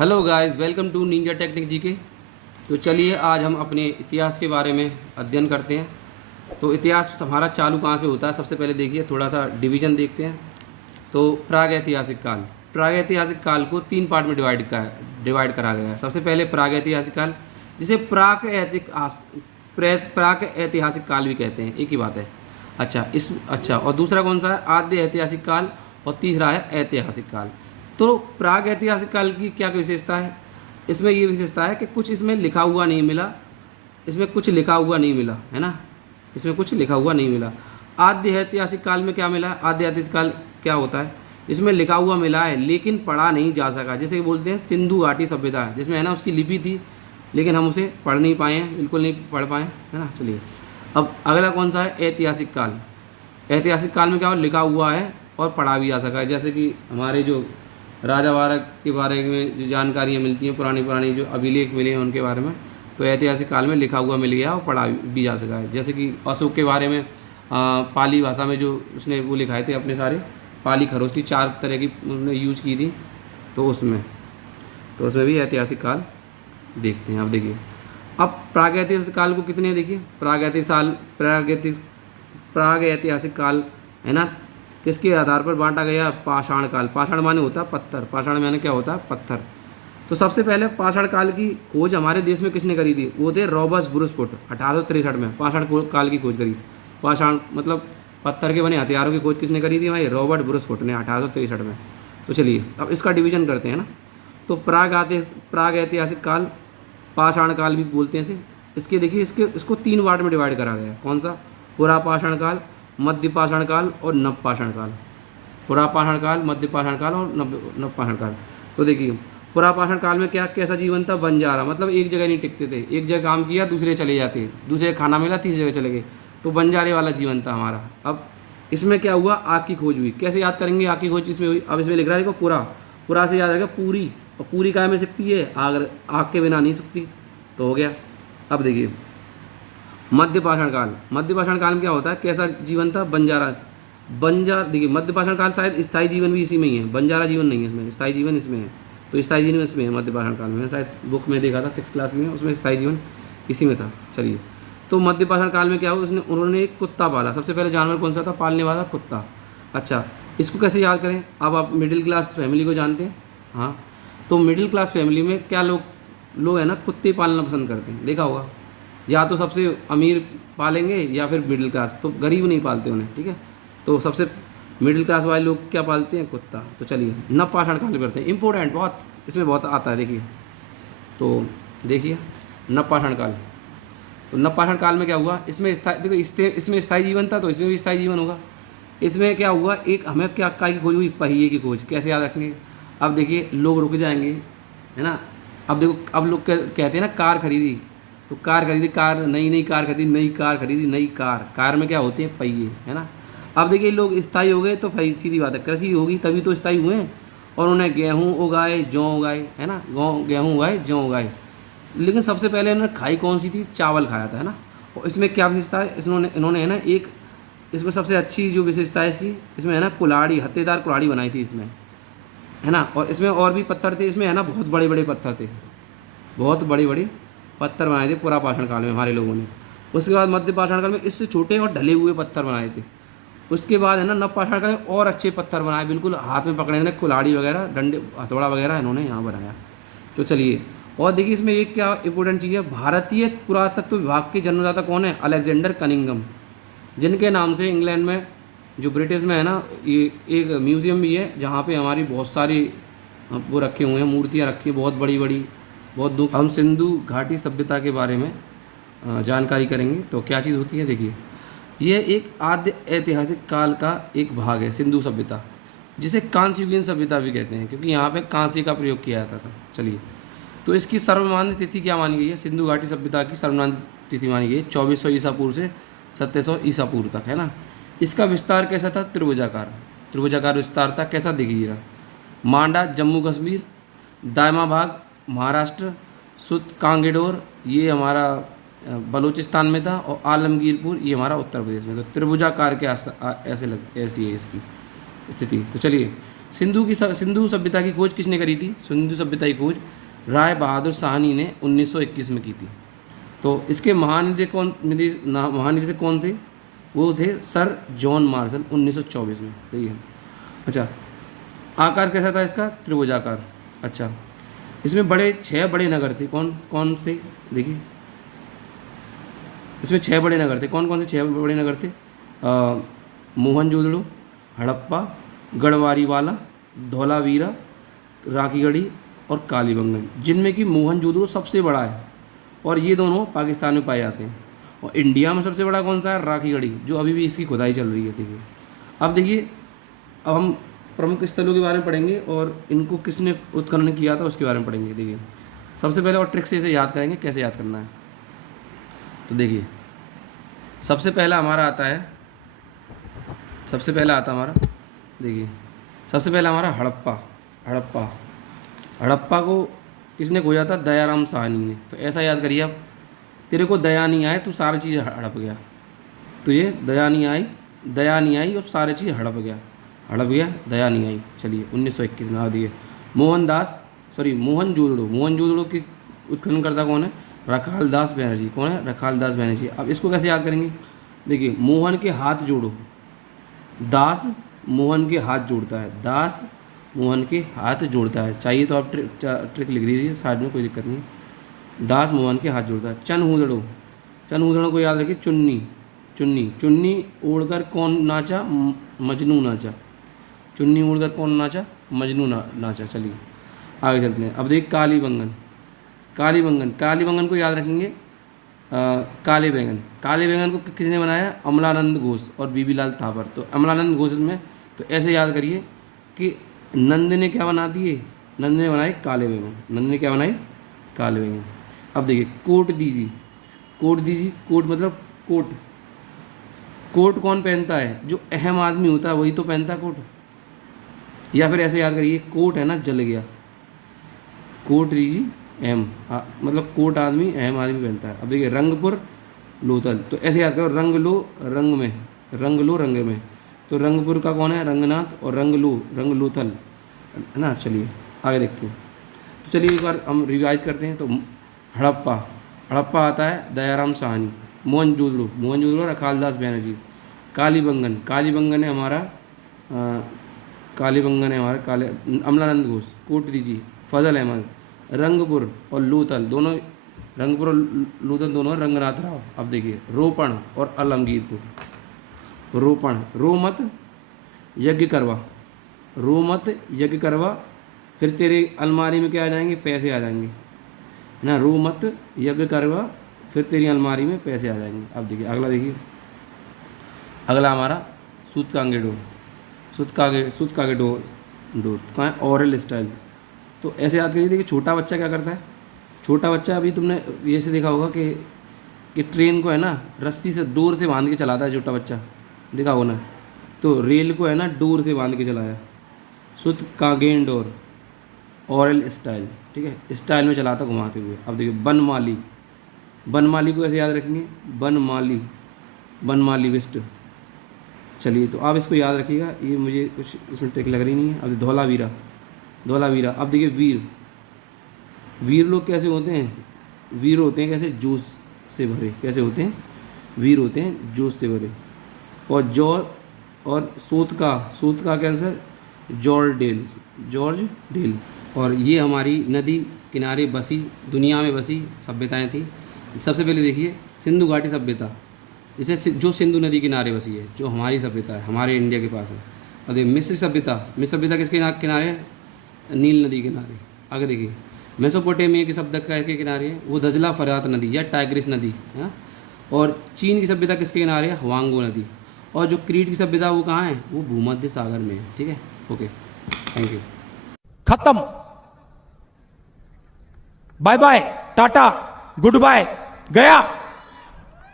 Hello guys, welcome to ninja technique GK. तो चलिए आज हम अपने इतिहास के बारे में अध्ययन करते हैं। तो इतिहास हमारा चालू कहाँ से होता है, सबसे पहले देखिए थोड़ा सा डिवीजन देखते हैं। तो प्रागैतिहासिक काल, प्रागैतिहासिक काल को तीन पार्ट में डिवाइड करा गया है। सबसे पहले प्रागैतिहासिक काल, जिसे प्राक ऐतिहासिक काल भी कहते हैं, एक ही बात है। अच्छा, और दूसरा कौन सा है? आद्य ऐतिहासिक काल, और तीसरा है ऐतिहासिक काल। तो प्राग ऐतिहासिक काल की क्या विशेषता है? इसमें ये विशेषता है कि कुछ इसमें लिखा हुआ नहीं मिला, इसमें कुछ लिखा हुआ नहीं मिला है ना, इसमें कुछ लिखा हुआ नहीं मिला। आद्य ऐतिहासिक काल में क्या मिला? आद्य ऐतिहासिक काल क्या होता है? इसमें लिखा हुआ मिला है लेकिन पढ़ा नहीं जा सका, जैसे कि बोलते हैं सिंधु घाटी सभ्यता, जिसमें है ना उसकी लिपि थी लेकिन हम उसे पढ़ नहीं पाए हैं, बिल्कुल नहीं पढ़ पाए है ना। चलिए अब अगला कौन सा है? ऐतिहासिक काल। ऐतिहासिक काल में क्या लिखा हुआ है और पढ़ा भी जा सका है, जैसे कि हमारे जो राजा वारक के बारे में जो जानकारियाँ मिलती हैं, पुरानी पुरानी जो अभिलेख मिले हैं उनके बारे में, तो ऐतिहासिक काल में लिखा हुआ मिल गया और पढ़ा भी जा सका है। जैसे कि अशोक के बारे में पाली भाषा में जो उसने वो लिखाए थे अपने सारे, पाली खरोष्टी 4 तरह की उन्होंने यूज की थी, तो उसमें भी ऐतिहासिक काल देखते हैं। अब देखिए, अब प्रागैतिहासिक काल को कितने देखिए, प्राग ऐतिहासिक काल है ना, किसके आधार पर बांटा गया? पाषाण काल। पाषाण माने होता है पत्थर, पाषाण माने क्या होता है? पत्थर। तो सबसे पहले पाषाण काल की खोज हमारे देश में किसने करी थी? वो थे रॉबर्ट ब्रूसफुट, 1863 में पाषाण काल की खोज करी। पाषाण मतलब पत्थर के बने हथियारों की खोज किसने करी थी भाई? रॉबर्ट ब्रूसफुट ने 1863 में। तो चलिए अब इसका डिवीजन करते हैं ना। तो प्राग ऐतिहासिक काल, पाषाण काल भी बोलते हैं इसे। इसके देखिए इसको 3 पार्ट में डिवाइड करा गया है। कौन सा? पुरा पाषाण काल, मध्य पाषाण काल और नव पाषाण काल। पुरा पाषाण काल, मध्य पाषाण काल और नव पाषाण काल। तो देखिए पुरा पाषाण काल में क्या कैसा जीवन था? बंजारा, मतलब एक जगह नहीं टिकते थे, एक जगह काम किया दूसरे चले जाते, दूसरे खाना मिला तीसरी जगह चले गए, तो बंजारे वाला जीवन था हमारा। अब इसमें क्या हुआ? आग की खोज हुई। कैसे याद करेंगे आग की खोज इसमें हुई? अब इसमें लिख रहा है देखो पुरा से याद आएगा पूरी, और पूरी काय में सकती है? आग के बिना नहीं सकती, तो हो गया। अब देखिए मध्य पाषाण काल, मध्य पाषाण काल में क्या होता है? कैसा जीवन था? बंजार देखिए मध्य पाषाण काल शायद स्थायी जीवन भी इसी में ही है, बंजारा जीवन नहीं है इसमें, स्थायी जीवन इसमें है। तो स्थायी जीवन इसमें है मध्य पाषाण काल में, शायद बुक में देखा था 6th क्लास में, उसमें स्थायी जीवन इसी में था। चलिए तो मध्य पाषाण काल में क्या हुआ? उन्होंने एक कुत्ता पाला। सबसे पहले जानवर कौन सा था पालने वाला? कुत्ता। अच्छा, इसको कैसे याद करें? अब आप मिडिल क्लास फैमिली को जानते हैं, हाँ, तो मिडिल क्लास फैमिली में क्या लोग है ना कुत्ते पालना पसंद करते हैं, देखा होगा। या तो सबसे अमीर पालेंगे या फिर मिडिल क्लास, तो गरीब नहीं पालते उन्हें, ठीक है। तो सबसे मिडिल क्लास वाले लोग क्या पालते हैं? कुत्ता। तो चलिए नव पाषाण काल करते हैं, इंपॉर्टेंट बहुत, इसमें बहुत आता है। देखिए तो देखिए नव पाषाण काल, तो नव पाषाण काल में क्या हुआ? इसमें इसमें स्थायी जीवन था, तो इसमें भी स्थायी जीवन होगा। इसमें क्या हुआ? एक हमें क्या की खोज हुई? पहिए की खोज। कैसे याद रखेंगे? अब देखिए लोग रुक जाएंगे है ना। अब देखो, अब लोग कहते हैं ना कार खरीदी, तो कार खरीदी, नई कार खरीदी, नई कार में क्या होते हैं? पहिए, है ना। अब देखिए लोग स्थायी हो गए, तो भाई सीधी बात है कृषि होगी तभी तो स्थायी हुए हैं, और उन्हें गेहूँ उगाए, जौ उगाए, है ना, गेहूँ उगाए, जौ उगाए। लेकिन सबसे पहले उन्होंने खाई कौन सी थी? चावल खाया था, है ना। और इसमें क्या विशेषता है? इन्होंने है ना एक, इसमें सबसे अच्छी जो विशेषता है इसकी, इसमें है ना कुल्हाड़ी, हत्तेदार कुल्हाड़ी बनाई थी इसमें, है ना। और इसमें और भी पत्थर थे, इसमें है ना बहुत बड़े बड़े पत्थर थे, बहुत बड़े बड़े पत्थर बनाए थे पुरा पाषाण काल में हमारे लोगों ने। उसके बाद मध्य पाषाण काल में इससे छोटे और ढले हुए पत्थर बनाए थे। उसके बाद है ना नव पाषाण काल में और अच्छे पत्थर बनाए, बिल्कुल हाथ में पकड़ने ने, कुल्हाड़ी वगैरह, डंडे, हथौड़ा वगैरह इन्होंने यहाँ बनाया। तो चलिए और देखिए इसमें एक क्या इंपॉर्टेंट चीज़ है, भारतीय पुरातत्व विभाग के जन्मदाता कौन है? अलेक्जेंडर कनिंघम, जिनके नाम से इंग्लैंड में जो ब्रिटिश में है ना ये एक म्यूज़ियम भी है, जहाँ पे हमारी बहुत सारी वो रखे हुए हैं, मूर्तियाँ रखी हैं बहुत बड़ी बड़ी, बहुत दूर। हम सिंधु घाटी सभ्यता के बारे में जानकारी करेंगे। तो क्या चीज़ होती है? देखिए यह एक आद्य ऐतिहासिक काल का एक भाग है, सिंधु सभ्यता, जिसे कांस्ययुगीन सभ्यता भी कहते हैं, क्योंकि यहाँ पे कांस्य का प्रयोग किया जाता था। चलिए तो इसकी सर्वमान्य तिथि क्या मानी गई है? सिंधु घाटी सभ्यता की सर्वमान्य तिथि मानी गई है 2400 ईसा पूर्व से 2700 ईसा पूर्व तक, है ना। इसका विस्तार कैसा था? त्रिभुजाकार विस्तार था। कैसा? देखिए मांडा जम्मू कश्मीर, दायमा भाग महाराष्ट्र, सुत कांगेडोर ये हमारा बलूचिस्तान में था, और आलमगीरपुर ये हमारा उत्तर प्रदेश में। तो त्रिभुजाकार के ऐसी है इसकी स्थिति। तो चलिए सिंधु सभ्यता की खोज किसने करी थी? सिंधु सभ्यता की खोज राय बहादुर साहनी ने 1921 में की थी। तो इसके महानिदेशक कौन थे? वो थे सर जॉन मार्शल 1924 में। देखिए, अच्छा, आकार कैसा था इसका? त्रिभुजाकार। अच्छा, इसमें 6 बड़े नगर थे। कौन कौन से? देखिए, इसमें 6 बड़े नगर थे। कौन कौन से 6 बड़े नगर थे? मोहनजोदड़ो, हड़प्पा, गढ़वारीवाला, धौलावीरा, राखीगढ़ी और कालीबंगन, जिनमें कि मोहनजोदड़ो सबसे बड़ा है और ये दोनों पाकिस्तान में पाए जाते हैं। और इंडिया में सबसे बड़ा कौन सा है? राखीगढ़ी, जो अभी भी इसकी खुदाई चल रही है। देखिए, अब देखिए, अब हम प्रमुख स्थलों के बारे में पढ़ेंगे और इनको किसने उत्खनन किया था उसके बारे में पढ़ेंगे। देखिए, सबसे पहले और ट्रिक से इसे याद करेंगे, कैसे याद करना है। तो देखिए, सबसे पहला आता हमारा, देखिए, सबसे पहला हमारा हड़प्पा को किसने खोजा था? दयाराम साहनी ने। तो ऐसा याद करिए आप, तेरे को दया नहीं आए तो सारी चीज़ हड़प गया। तो ये दया नहीं आई और सारी चीज़ हड़प गया, दया नहीं आई। चलिए, 1921 में। आ दिए मोहनजोदड़ो की उत्खननकर्ता कौन है? रखालदास बनर्जी। कौन है? रखालदास बनर्जी। अब इसको कैसे याद करेंगे? देखिए, मोहन के हाथ जोड़ो, दास मोहन के हाथ जोड़ता है, दास मोहन के हाथ जोड़ता है। चाहिए तो आप ट्रिक लिख लीजिए साइड में, कोई दिक्कत नहीं। दास मोहन के हाथ जोड़ता है। चनहूदड़ों को याद रखिए। चुन्नी ओढ़कर कौन नाचा? मजनू नाचा। चुन्नी ओढ़कर कौन नाचा? मजनू नाचा। चलिए, आगे चलते हैं। अब देखिए, कालीबंगन को याद रखेंगे। काले बैंगन को किसने बनाया? अमलानंद घोष और बीबी लाल थापर। तो अमलानंद घोष में, तो ऐसे याद करिए कि नंद ने क्या बना दिए? नंद ने बनाए काले बैंगन। अब देखिए, कोट दीजिए। कोट मतलब कोट कौन पहनता है? जो अहम आदमी होता है वही तो पहनता है कोट। या फिर ऐसे याद करिए, कोट है ना, जल गया। कोट दीजिए, अहम, मतलब कोट अहम आदमी पहनता है। अब देखिए, रंगपुर लोथल। तो ऐसे याद करो, रंग लो रंग में। तो रंगपुर का कौन है? रंगनाथ। और रंग लोथल है ना। चलिए, आगे देखते हैं। तो चलिए, एक बार हम रिवाइज करते हैं। तो हड़प्पा आता है दयाराम साहनी। मोहनजोदड़ो रखालदास बनर्जी। कालीबंगन है हमारा अमलानंद घोष। कोट दीजिए, फजल अहमद। रंगपुर और लोथल दोनों रंगनाथ राव। अब देखिए, रोपण और आलमगीरपुर। रोमत यज्ञ करवा, फिर तेरे अलमारी में क्या आ जाएंगे? पैसे आ जाएंगे ना। रोमत यज्ञ करवा, फिर तेरी अलमारी में पैसे आ जाएंगे। अब देखिए, अगला हमारा सूतकागे डोर कहाँ है? Oral style. तो ऐसे याद करिए। देखिए, छोटा बच्चा क्या करता है? छोटा बच्चा, अभी तुमने ये से देखा होगा कि ट्रेन को है ना, रस्सी से डोर से बांध के चलाता है छोटा बच्चा, देखा हो ना। तो रेल को है ना, डोर से बांध के चलाया। सूतकागेन डोर, ओरल स्टाइल, ठीक है, स्टाइल में चलाता घुमाते हुए। अब देखिए, बनमाली को ऐसे याद रखेंगे, बनमाली विस्ट। चलिए, तो आप इसको याद रखिएगा, ये मुझे कुछ इसमें ट्रिक लग रही नहीं है। अब धौलावीरा। अब देखिए, वीर लोग कैसे होते हैं? वीर होते हैं कैसे? जोश से भरे। कैसे होते हैं? वीर होते हैं जोश से भरे। और सोत का कैंसर? George del. और ये हमारी नदी किनारे बसी, दुनिया में बसी सभ्यताएं थी। सबसे पहले देखिए, सिंधु घाटी सभ्यता, इसे जो सिंधु नदी किनारे बसी है, जो हमारी सभ्यता है, हमारे इंडिया के पास है। और देखिए, मिस्र सभ्यता किसके किनारे है? नील नदी किनारे। आगे देखिए, मेसोपोटामिया की सभ्यता के किनारे है, वो दजला फरात नदी या टाइग्रिस नदी है। और चीन की सभ्यता किसके किनारे है? हवांगो नदी। और जो क्रीट की सभ्यता वो कहाँ है? वो भूमध्य सागर में है। ठीक है, ओके, थैंक यू। खत्म। Bye bye, tata, goodbye, गया।